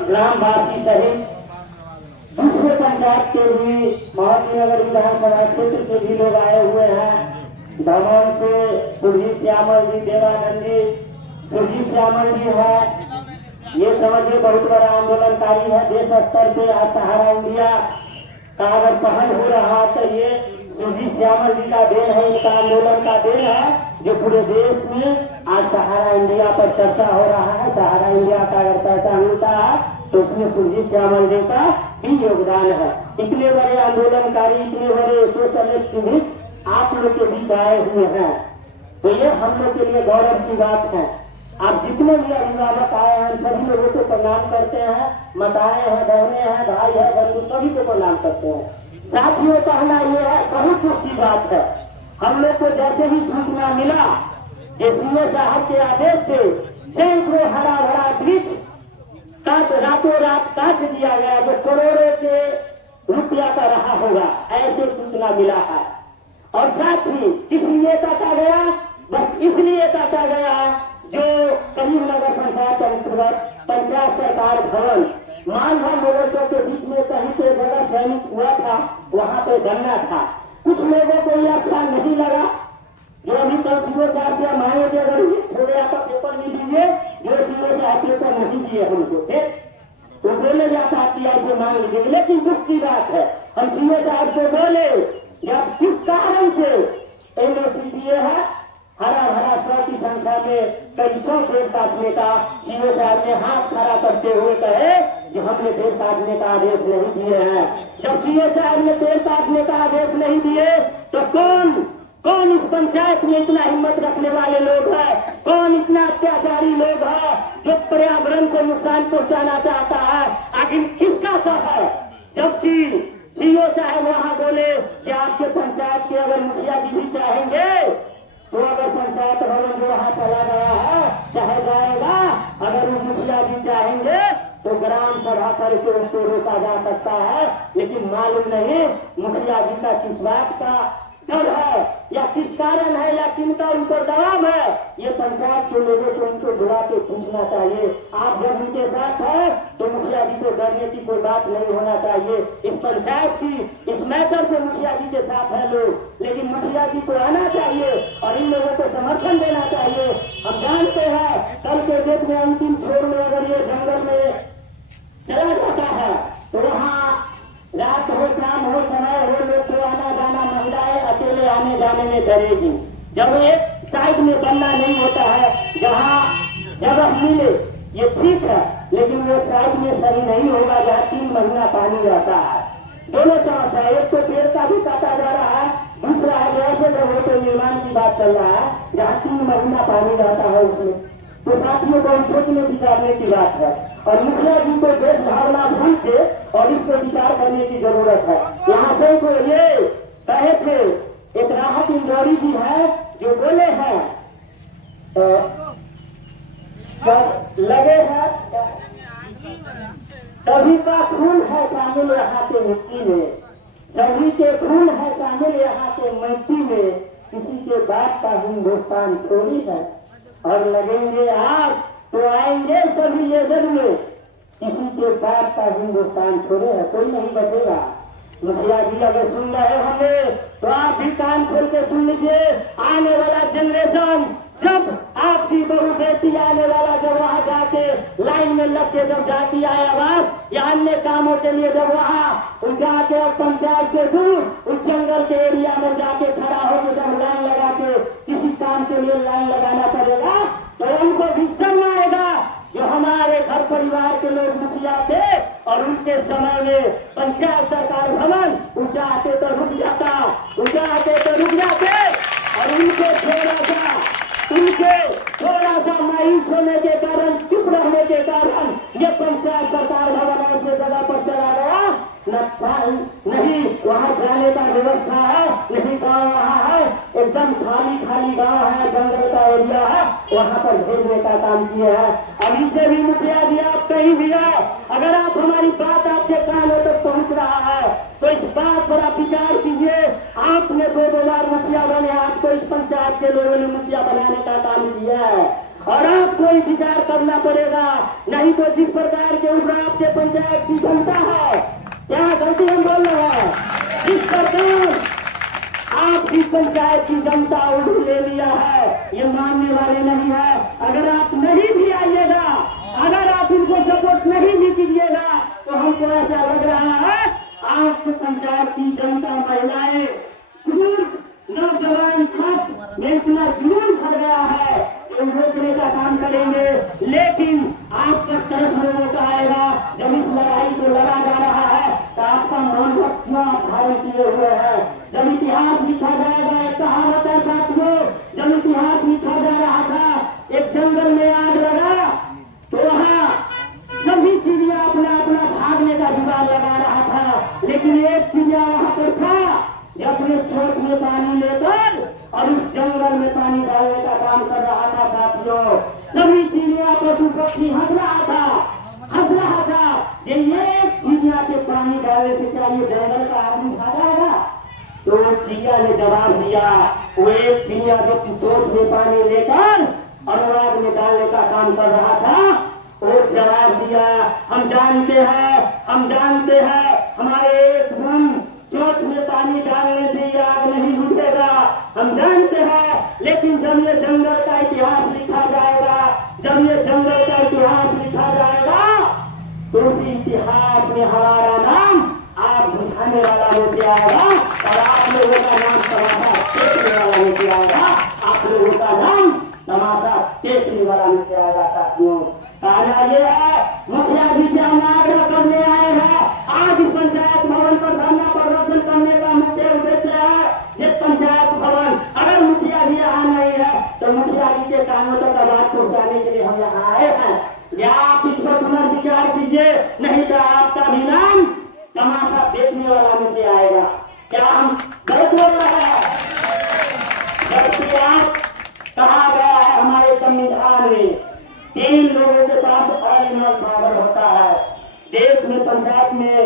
ग्रामवासी सहित दूसरे पंचायत के भी महती नगर विधानसभा क्षेत्र से भी लोग आए हुए हैं। दमन से सुरजीत श्यामल जी, देवानंद जी, सुरजीत श्यामल जी है। ये समझिए बहुत बड़ा आंदोलनकारी है। देश स्तर पे आज सहारा इंडिया का अगर पहल हो रहा तो ये सुरजीत श्यामल जी का देन है, इनका आंदोलन का देन है, जो पूरे देश में आज सहारा इंडिया पर चर्चा हो रहा है। सहारा इंडिया का अगर पैसा मिलता है तो उसमें सुरजीत श्यामल जी का भी योगदान है। इतने बड़े आंदोलनकारी, इतने बड़े सोशल एक्टिविस्ट आप लोग के बीच आए हुए हैं, तो ये हम लोग के लिए गौरव की बात है। आप जितने भी अभिभावक आए हैं सभी लोगों को प्रणाम करते हैं। माताएं हैं, बहनें हैं, भाई है, बंधु सभी को प्रणाम करते हैं। साथियों, कहना यह है, बहुत दुख की बात है, हम लोग को जैसे ही सूचना मिला कि सीओ साहब के आदेश से सैकड़ों हरा भरा वृक्ष रातों रात काट दिया गया, जो करोड़ों के रुपया का रहा होगा, ऐसे सूचना मिला है। और साथ ही किस लिए काटा गया? बस इसलिए काटा गया जो करीमनगर पंचायत अंतर्गत पंचायत सरकार भवन मानभर मोर्चों के बीच में कहीं पे जगह चयनित हुआ था, वहाँ पे बनना था। कुछ लोगों को यह अच्छा नहीं लगा, जो अभी कल सीओ साहब से मांगे कि अगर थोड़े आपका पेपर नहीं दीजिए, जो सीओ साहब पेपर नहीं दिए हमको, तो बोले जाता कि ऐसे मांग लीजिए। लेकिन दुख की बात है, हम सीओ साहब से बोले जब किस कारण से एनओसी दिए है, हरा भरा 100 की संख्या में कई 100 पेड़ काटने का सीओ साहब ने हाथ खड़ा करते हुए कहे कि हमने पेड़ काटने का आदेश नहीं दिए हैं। जब सीओ साहब ने पेड़ काटने का आदेश नहीं दिए तो कौन इस पंचायत में इतना हिम्मत रखने वाले लोग हैं? कौन इतना अत्याचारी लोग है जो पर्यावरण को नुकसान पहुंचाना चाहता है? आखिर किसका सब है? जबकि सीओ साहब वहां बोले कि आपके पंचायत के अगर मुखिया जी भी चाहेंगे तो अगर पंचायत भवन जो वहां चला गया है चाहे जाएगा, अगर वो मुखिया जी चाहेंगे तो ग्राम सभा करके उसको रोका जा सकता है। लेकिन मालूम नहीं मुखिया जी का किस बात का डर है या किस कारण है या किनका उन पर दबाव है, ये पंचायत के लोगों को उनको बुला के पूछना चाहिए। आप जब उनके साथ है तो मुखिया जी को डरने की कोई बात नहीं होना चाहिए। इस पंचायत की इस मैटर पे मुखिया जी के साथ है लोग, लेकिन मुखिया जी को आना चाहिए और इन लोगों को समर्थन देना चाहिए। हम जानते हैं कल के डेट में अंतिम छोर में अगर ये जंगल में चला जाता है तो वहाँ रात हो शाम हो समय हो लोग को आना जाना, महिलाएं अकेले आने जाने में डरेगी। जब एक साइड में बनना नहीं होता है, जहाँ जगह मिले ये ठीक है, लेकिन वो साइड में सही नहीं होगा जहाँ 3 महीना पानी रहता है। दोनों समस्या, एक तो पेड़ का भी काटा जा रहा है, दूसरा है ऐसे जगहों पर निर्माण की बात चल रहा है जहाँ 3 महीना पानी रहता है उसमें। तो साथियों को सोचने विचारने की बात है और मुखिया जी को देश भावना भूल के और इस पर विचार करने की जरूरत है। यहाँ से को ये कहे थे, एक राहत इंदौरी जी है जो बोले हैं लगे हैं सभी का खून है शामिल यहाँ के मिट्टी में, सभी के खून है शामिल यहाँ के मिट्टी में, किसी के बाप का हिंदुस्तान थोड़ी है और लगेंगे आग तो आएंगे सभी ये जरूर, किसी के बाप का हिंदुस्तान छोड़े है, कोई नहीं बचेगा। मुखिया जी अगर सुन रहे होंगे तो आप भी कान खोल के सुन लीजिए। आने वाला जनरेशन, जब आपकी बहू बेटी आने वाला जब वहाँ जाके लाइन में लग के जब जाती है आवास या अन्य कामों के लिए, जब वहाँ जाके पंचायत से दूर उस जंगल के एरिया में जाके खड़ा होकर जब लाइन लगा के किसी काम के लिए लाइन लगाना पड़ेगा तो उनको भी शर्म आएगा। जो हमारे घर परिवार के लोग मुखिया थे और उनके समय में पंचायत सरकार भवन ऊंचाते तो रुक जाता, ऊंचाते तो रुक जाते और उनके थोड़ा सा मायूस होने के कारण, चुप रहने के कारण ये पंचायत सरकार भवन ऐसे जगह पर चला गया। नहीं वहाँ जाने का व्यवस्था है, नहीं गाँव वहाँ है, एकदम खाली गाँव है, जंगल का एरिया है, वहाँ पर भेजने का काम किया है। अभी से भी मुखिया जी आप कहीं भी आओ, अगर आप हमारी बात आपके कानों तक पहुँच रहा है तो इस बात पर आप विचार कीजिए। आपने 2 बार मुखिया बने, आपको इस पंचायत के लोगों ने मुखिया बनाने का काम किया है। और आपको ही विचार करना पड़ेगा। नहीं तो जिस प्रकार के ऊपर आपके पंचायत की जनता है, क्या गलती हम बोल रहे हैं, जिस प्रकार आपकी पंचायत की जनता उड़ ले लिया है, ये मानने वाले नहीं है। अगर आप नहीं भी आइएगा, अगर आप इनको सपोर्ट नहीं भी कीजिएगा, तो हमको ऐसा लग रहा है आपकी पंचायत की जनता, महिलाएं, बुजुर्ग, नौजवान छात्र में इतना जुनून भर गया है कि रोकने का काम करेंगे। लेकिन आपका तरफ लोगों का आएगा, जब इस लड़ाई को लड़ा जा रहा है तो आपका मन क्यों भारी किए हुए हैं। जब इतिहास लिखा जाएगा, एक कहावत है साथियों, जब इतिहास लिखा जा रहा था, एक जंगल में आग लगा तो वहाँ सभी चिड़िया अपना अपना भागने का जुगाड़ लगा रहा था, लेकिन एक चिड़िया वहाँ पर था जो अपने चोंच में पानी लेकर और उस जंगल में पानी डालने का काम कर रहा था। साथियों, सभी चिड़िया पशु पक्षी हंस रहा था ये एक चिड़िया के पानी डालने से क्या ये जंगल का आदमी खा जाएगा। तो चिड़िया ने जवाब दिया, वो एक चिड़िया जो चोंच में पानी लेकर और आग में डालने का काम कर रहा था, वो जवाब दिया, हम जानते हैं हमारे एक बूंद चोंच में पानी डालने से ये आग नहीं बुझेगा, हम जानते हैं। लेकिन जब ये जंगल का इतिहास लिखा जाएगा, तो उसी इतिहास में हमारा नाम आग बुझाने वाला लेके आएगा और आप लोगों का नाम तमाशा फेंकने वाला लेके आएगा, आप लोगों का नाम तमाशा फेंकने वाला लेके आएगा। साथियों, ताजा ये है, मुखिया जी से हम आग्रह करने आए हैं, आज इस पंचायत भवन पर धरना प्रदर्शन करने का मुख्य उद्देश्य है ये पंचायत भवन। अगर मुखिया जी यहाँ नहीं है तो मुखिया जी के कानों तक आवाज पहुँचाने के लिए हम यहाँ आए हैं। या आप इस पर पुनर्विचार कीजिए, नहीं तो आपका भी नाम तमाशा देखने वाला में से आएगा। क्या हम गलत बोल रहे हैं? कहा गया है हमारे संविधान में 3 लोगों के पास ऑल पावर होता है। देश में पंचायत में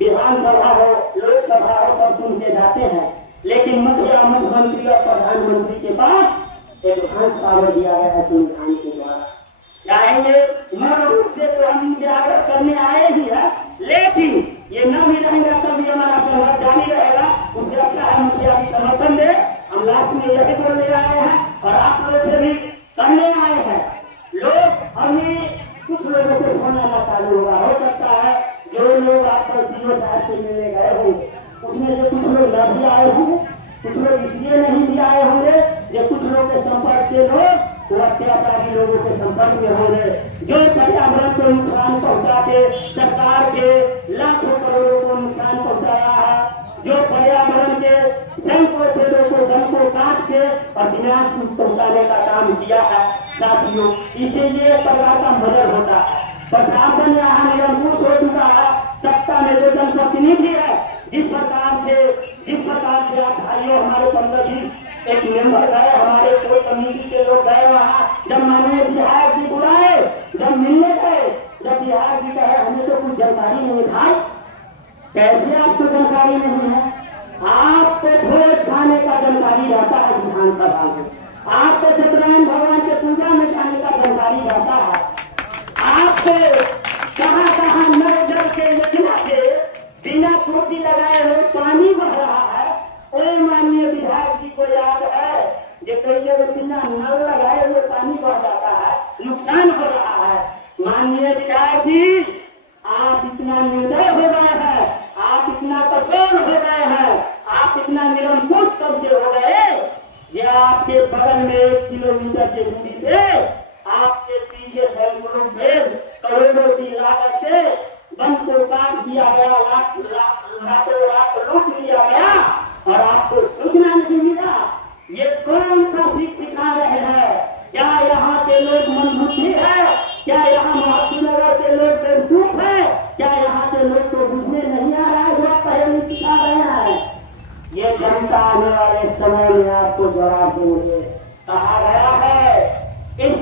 विधानसभा हो, लोकसभा हो, सब चुन के जाते हैं, लेकिन मुखिया, मुख्यमंत्री और प्रधानमंत्री के पास एडवांस पावर दिया गया है संविधान के द्वारा। चाहेंगे मूल रूप से तो हम इनसे आग्रह करने आए ही है, लेकिन ये न भी रहेगा तब भी हमारा संघर्ष जारी रहेगा। उससे अच्छा है मुखिया की समर्थन दे। हम लास्ट में यही बोलने आए हैं और आप लोग से भी कहने आए हैं। लोग अभी कुछ लोगों को फोन आना चालू होगा, हो सकता है जो लोग आपको सीओ साहब से मिलने गए होंगे उसमें से कुछ लोग न भी आए होंगे, कुछ लोग इसलिए नहीं भी आए होंगे, ये कुछ लोग के संपर्क के लोग वो अत्याचारी लोगों के संपर्क में होंगे, जो पर्यावरण को नुकसान पहुंचा के सरकार के लाखों करोड़ों को नुकसान पहुंचाया है, जो पर्यावरण के सैकड़ों पेड़ों को दम को काट के और विनाश पहुंचाने का काम किया है। साथियों, इसे ये प्रकार का मदद होता है। प्रशासन यहाँ निरंकुश हो चुका है, सत्ता में जो जनप्रतिनिधि है, जिस प्रकार से आप भाइयों हमारे 15-20 एक मेंबर गए, हमारे कोई कमेटी के लोग गए वहाँ, जब माननीय विधायक जी बुलाए, जब मिलने गए, जब विधायक जी कहे हमें तो कुछ जानकारी नहीं भाई। कैसे आपको जानकारी नहीं है? आपको भोज खाने का जानकारी रहता है विधानसभा में, आपको सत्यनारायण भगवान के पूजा में जाने का जानकारी रहता है, आपको कहाँ नल जल के योजना से बिना टोटी लगाए हुए पानी बह रहा है। ओ माननीय विधायक जी को याद है जो कई जगह बिना नल लगाए हुए पानी बह जाता है, नुकसान हो रहा है। माननीय विधायक जी, आप इतना निर्दय हो गए हैं, आप इतना कठोर हो गए हैं, आप इतना निरंकुश कब से हो गए? ये आपके बगल में 1 किलोमीटर की दूरी पे आपके पीछे सैकड़ों पेड़ करोड़ों की लागत से वन को काट दिया गया, लाखों लाख लूट लिया गया और आपको सूचना नहीं मिला। ये कौन सा सीख सिखा रहे हैं? क्या यहाँ के लोग मंदबुद्धि है? क्या यहाँ महात्मनगर के लोग बेवकूफ है? क्या यहाँ के लोग को बुझने नहीं आ रहा है जो आप पहले सिखा रहे हैं? ये जनता आने वाले समय में आपको जवाब देंगे। कहा गया है इस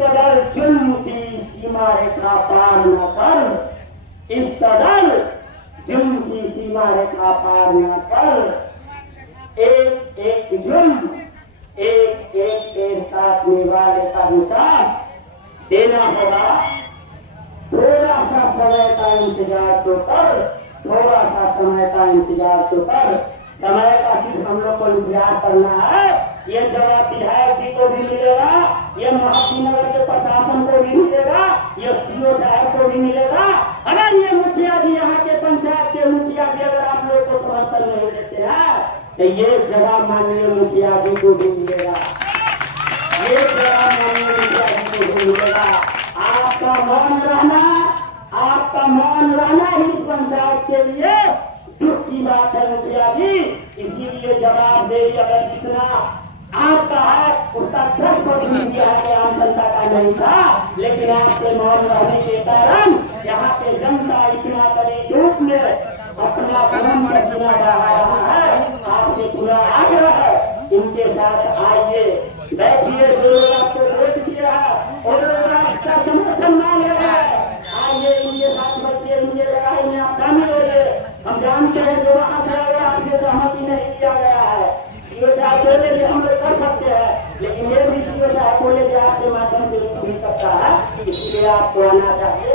कदर जुल्म की सीमा रेखा पार न कर, इस कदर जुल्म की सीमा रेखा पार न कर, एक एक जुल्म एक एक पेड़ काटने वाले का हिसाब देना होगा। थोड़ा सा समय का इंतजार तो कर, थोड़ा सा समय का इंतजार तो कर। समय का सिर्फ हम लोग को इंतजार करना है। ये जवाब विधायक जी को भी मिलेगा, ये महानगर के प्रशासन को भी मिलेगा, ये सीओ साहब को भी मिलेगा। अगर ये मुखिया जी, यहाँ के पंचायत के मुखिया जी अगर आप लोग को समर्थन नहीं देते हैं तो ये जवाब माननीय मुखिया जी को भी मिलेगा, ये जवाब माननीय मुखिया जी को भी मिलेगा। आपका मौन रहना ही इस पंचायत के लिए दुख की बात है मुखिया जी। इसीलिए जवाब दे अगर जितना आपका है उसका 10% दिया है आम जनता का नहीं था, लेकिन आपके मौन रहने के कारण यहाँ पे जनता इतना बड़ी धूप में अपना कदम पसीना बहा रहा है। आपसे पूरा आग्रह है, इनके साथ आइए, बैठिए। जो लोग आपको वोट दिया है और लोग इसका समर्थन मांग रहे हैं, आइए इनके साथ बैठिए, इनके लड़ाई में आप शामिल होइए। हम जानते हैं जो वहां से आया आपसे सहमति नहीं किया गया है, सीओ साहब बोले भी हम लोग कर सकते हैं, लेकिन ये भी सीओ साहब बोले भी आपके माध्यम से हो सकता है, इसलिए आपको आना चाहिए।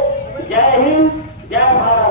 जय हिंद, जय भारत।